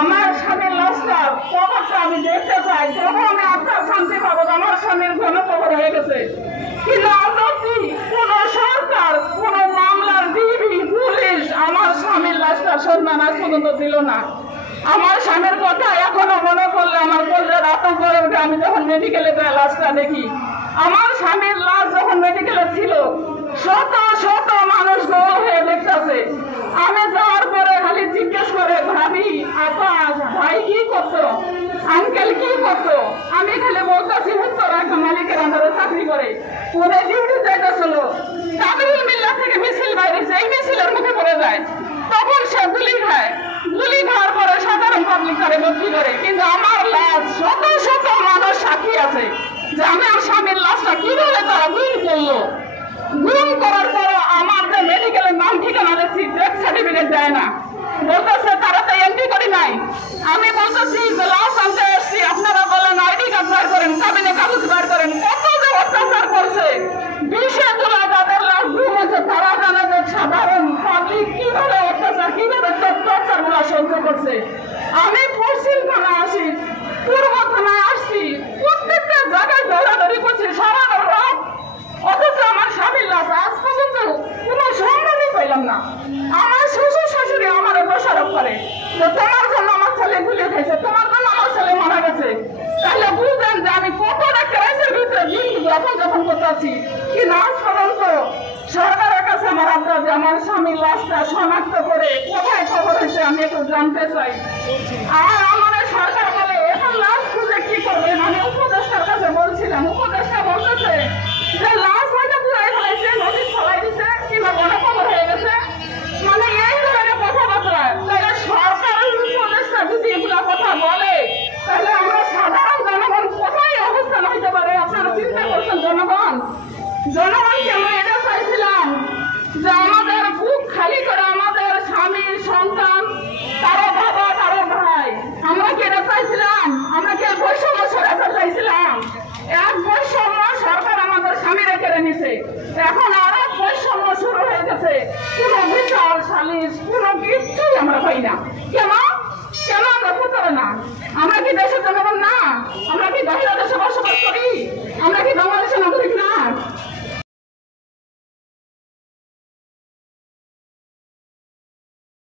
আমার স্বামীর লাশটা কবরটা আমি দেখতে চাই, তখন আমি আপনার শান্তি পাবো। আমার স্বামীর গণকবর হয়ে গেছে, কিন্তু অবধি কোন সরকার, কোন মামলার ডিবি, পুলিশ আমার স্বামীর লাশটা সম্মান আজ পর্যন্ত দিল না। আমার স্বামীর কথা এখনো মনে করলে আমার কলেজের আতঙ্ক হয়ে ওঠে। আমি যখন মেডিকেলে যাই লাশটা দেখি, আমার স্বামীর লাশ যখন মেডিকেলে ছিল শত শত মানুষ গোল হয়ে দেখতেছে। আমি যাওয়ার পরে খালি জিজ্ঞেস করে, ভাবি আকাশ ভাই কি করতো, আঙ্কেল কি করতো? আমি খালি বলতেছি উত্তর একটা মালিকের আন্ডারে চাকরি করে, ওদের ডিউটি যাইতেছিল, কাবিল মিল্লা থেকে মিছিল বাইরেছে, এই মিছিলের মুখে পড়ে যায়, তখন সে গুলি খায়। গুলি খাওয়ার পরে সাধারণ পাবলিক তারে ভর্তি করে। কিন্তু আমার লাশ শত শত মানুষ সাক্ষী আছে যে আমার স্বামীর লাশটা কিভাবে তারা গুম করলো। গুম করার পর আমার যে মেডিকেলের নাম ঠিকানা দিচ্ছি, ডেথ সার্টিফিকেট দেয় না, বলতেছে তারা তো এন্ট্রি করি নাই। আমি বলতেছি যে লাশ আনতে এসছি, আপনারা বলেন আইডি কার্ড বার করেন, কাবিনে কাগজ বার করেন। কত যে অত্যাচার করছে, 20 জুলাই যাদের লাশ গুম হয়েছে তারা জানে যে সাধারণ পাবলিক কিভাবে অত্যাচার, কিভাবে অত্যাচার গুলা সহ্য করছে। আমি পশ্চিম থানায় আসি, পূর্ব থানায় আসছি, প্রত্যেকটা জায়গায় দৌড়াদৌড়ি করছি সারা রাত, অথচ আমার স্বামীর লাশ আজ পর্যন্ত কোন সম্মানই পাইলাম না। আমার শ্বশুর শাশুড়ি আমার দোষারোপ করে যে তোমার জন্য আমার ছেলে গুলি খাইছে, তোমার জন্য আমার ছেলে মারা গেছে। তাহলে বুঝলেন যে আমি কতটা ক্রাইসের ভিতরে দিন যাপন করতে আছি। কিন্তু আজ পর্যন্ত সরকারের কাছে আমার আবদার যে আমার স্বামীর লাশটা শনাক্ত করে কোথায় খবর হয়েছে আমি একটু জানতে চাই। আর আমাদের সরকার বলে এখন লাশ খুঁজে কি করবেন। আমি উপদেষ্টার কাছে বলছিলাম, উপদেষ্টা বলতেছে যে লাশ হয়তো পুরাই ফেলাইছে, নদী ফেলাই দিছে, কিংবা গণকবর হয়ে গেছে, মানে এই ধরনের কথাবার্তা। তাহলে সরকারের উপদেষ্টা যদি এগুলা কথা বলে, তাহলে আমরা সাধারণ জনগণ কোথায় অবস্থান হইতে পারে আপনারা চিন্তা করছেন? জনগণকে আমরা এটা চাইছিলাম যে আমাদের বুক খালি করে আমাদের স্বামী সন্তান, তারও বাবা তারও ভাই, আমরা কি এটা চাইছিলাম? আমরা কি বৈষম্য সরাতে চাইছিলাম? এক বৈষম্য সরকার আমাদের স্বামীরা কেড়ে নিছে, এখন আরো বৈষম্য শুরু হয়ে গেছে। কোনো বিশাল সালিশ কোনো কিচ্ছুই আমরা পাই না। কেন কেন আমরা প্রচারে না? আমরা কি দেশের জনগণ না? আমরা কি বাহিরা দেশে বসবাস করি?